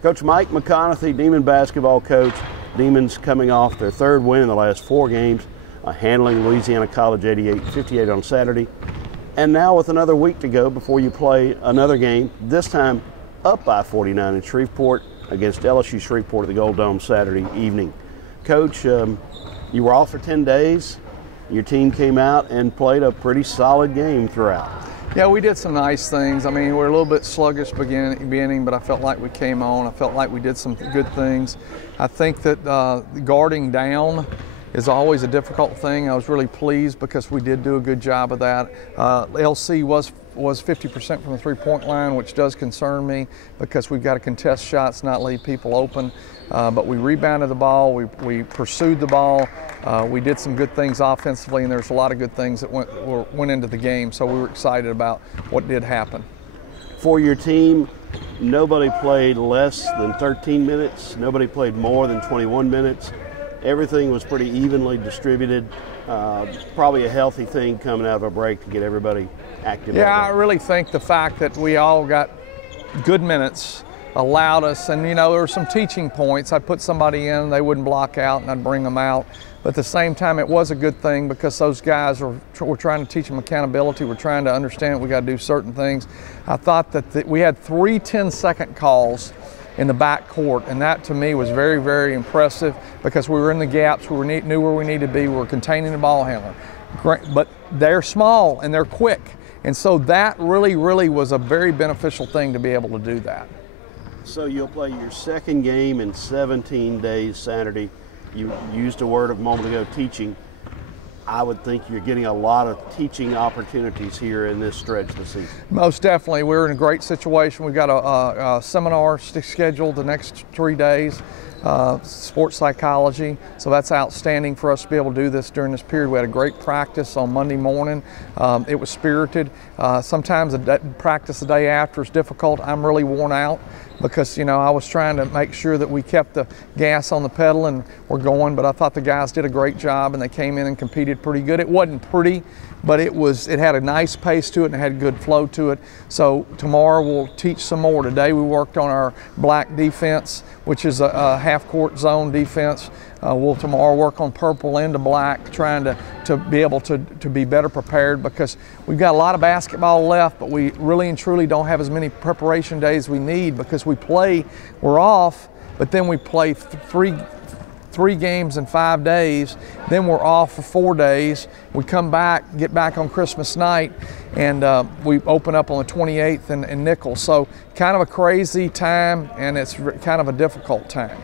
Coach Mike McConathy, Demon basketball coach. Demons coming off their third win in the last 4 games, handling Louisiana College 88-58 on Saturday. And now with another week to go before you play another game, this time up by 49 in Shreveport against LSU Shreveport at the Gold Dome Saturday evening. Coach, you were off for 10 days. Your team came out and played a pretty solid game throughout. Yeah, we did some nice things. I mean, we were a little bit sluggish beginning, but I felt like we came on. I felt like we did some good things. I think that guarding down is always a difficult thing. I was really pleased because we did do a good job of that. LC was 50% from the three-point line, which does concern me because we've got to contest shots, not leave people open. But we rebounded the ball, we pursued the ball, we did some good things offensively, and there's a lot of good things that went into the game, so we were excited about what did happen. For your team, nobody played less than 13 minutes, nobody played more than 21 minutes. Everything was pretty evenly distributed. Probably a healthy thing coming out of a break to get everybody active. Yeah, I really think the fact that we all got good minutes allowed us, and you know, there were some teaching points. I'd put somebody in, they wouldn't block out, and I'd bring them out. But at the same time, it was a good thing because those guys we're trying to teach them accountability. We're trying to understand we got to do certain things. I thought that we had 3 10-second calls in the back court, and that to me was very, very impressive because we were in the gaps, we knew where we needed to be, we were containing the ball handler. But they're small and they're quick, and so that really, really was a very beneficial thing to be able to do that. So you'll play your second game in 17 days Saturday. You used a word a moment ago, teaching. I would think you're getting a lot of teaching opportunities here in this stretch this season. Most definitely. We're in a great situation. We've got a seminar scheduled the next 3 days, sports psychology. So that's outstanding for us to be able to do this during this period. We had a great practice on Monday morning. It was spirited. Sometimes practice the day after is difficult. I'm really worn out because, you know, I was trying to make sure that we kept the gas on the pedal and we're going, but I thought the guys did a great job and they came in and competed pretty good. It wasn't pretty, but it had a nice pace to it and it had good flow to it. So tomorrow we'll teach some more. Today we worked on our black defense, which is a half-court zone defense. We'll tomorrow work on purple into black, trying to be able to be better prepared because we've got a lot of basketball left, but we really and truly don't have as many preparation days as we need because we're off, but then we play three games in 5 days, then we're off for 4 days. We come back, get back on Christmas night, and we open up on the 28th in Nichols. So kind of a crazy time, and it's kind of a difficult time.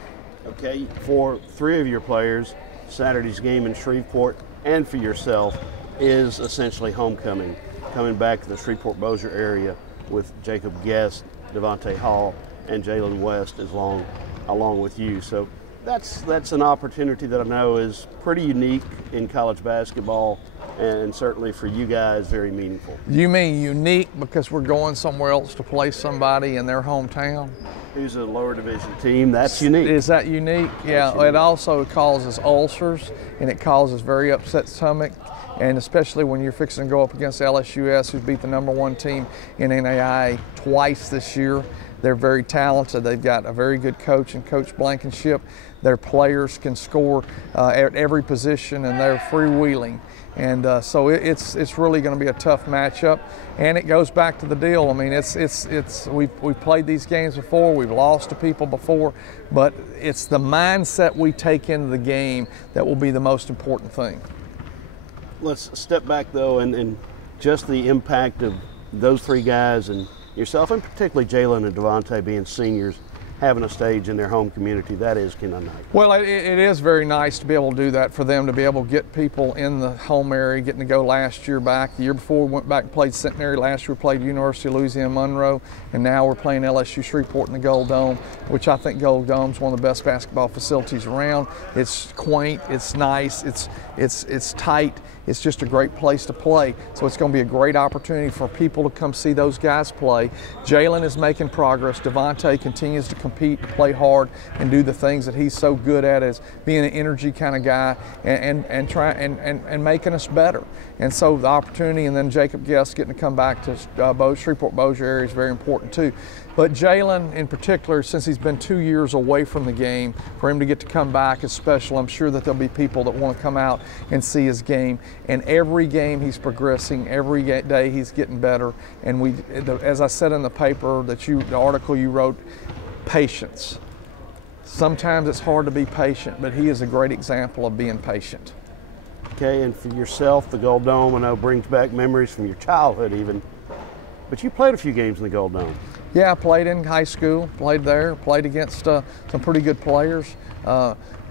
Okay, for 3 of your players, Saturday's game in Shreveport and for yourself is essentially homecoming, coming back to the Shreveport-Bossier area with Jacob Guest, Devontae Hall, and Jalen West along with you. So that's an opportunity that I know is pretty unique in college basketball and certainly for you guys very meaningful. You mean unique because we're going somewhere else to play somebody in their hometown? Who's a lower division team? That's unique. Is that unique? Yeah, unique. It also causes ulcers and it causes very upset stomach, and especially when you're fixing to go up against LSUS, who's beat the #1 team in NAIA twice this year. They're very talented. They've got a very good coach and Coach Blankenship. Their players can score at every position and they're freewheeling. And so it's really going to be a tough matchup, and it goes back to the deal. I mean, we've played these games before, we've lost to people before, but it's the mindset we take into the game that will be the most important thing. Let's step back though, and just the impact of those 3 guys and yourself, and particularly Jalen and Devontae being seniors, having a stage in their home community. That is Kenai Knight. Well, it is very nice to be able to do that for them, to be able to get people in the home area, getting to go last year back. The year before we went back and played Centenary. Last year we played University of Louisiana Monroe, and now we're playing LSU Shreveport in the Gold Dome, which I think Gold Dome's one of the best basketball facilities around. It's quaint, it's nice, it's tight. It's just a great place to play. So it's going to be a great opportunity for people to come see those guys play. Jalen is making progress. Devontae continues to compete, play hard, and do the things that he's so good at, as being an energy kind of guy and making us better. And so the opportunity, and then Jacob Guest getting to come back to Shreveport-Bossier area is very important too. But Jalen in particular, since he's been 2 years away from the game, for him to get to come back is special. I'm sure that there'll be people that want to come out and see his game. And every game he's progressing, every day he's getting better. And as I said in the paper the article you wrote, patience. Sometimes it's hard to be patient, but he is a great example of being patient. Okay, and for yourself, the Gold Dome, I know, brings back memories from your childhood even. But you played a few games in the Gold Dome. Yeah, I played in high school, played there, played against some pretty good players.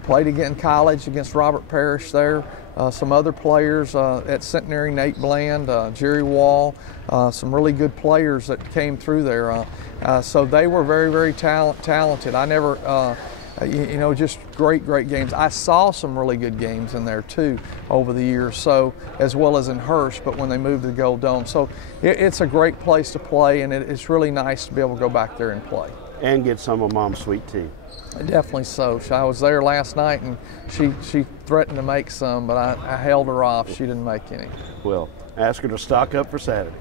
Played again in college against Robert Parrish there. Some other players at Centenary, Nate Bland, Jerry Wall, some really good players that came through there. So they were very, very talented. I never, just great games. I saw some really good games in there too over the years, so as well as in Hurst, but when they moved to the Gold Dome. So it's a great place to play, and it's really nice to be able to go back there and play. And get some of Mom's sweet tea. Definitely so. I was there last night, and she threatened to make some, but I held her off. She didn't make any. Well, ask her to stock up for Saturday.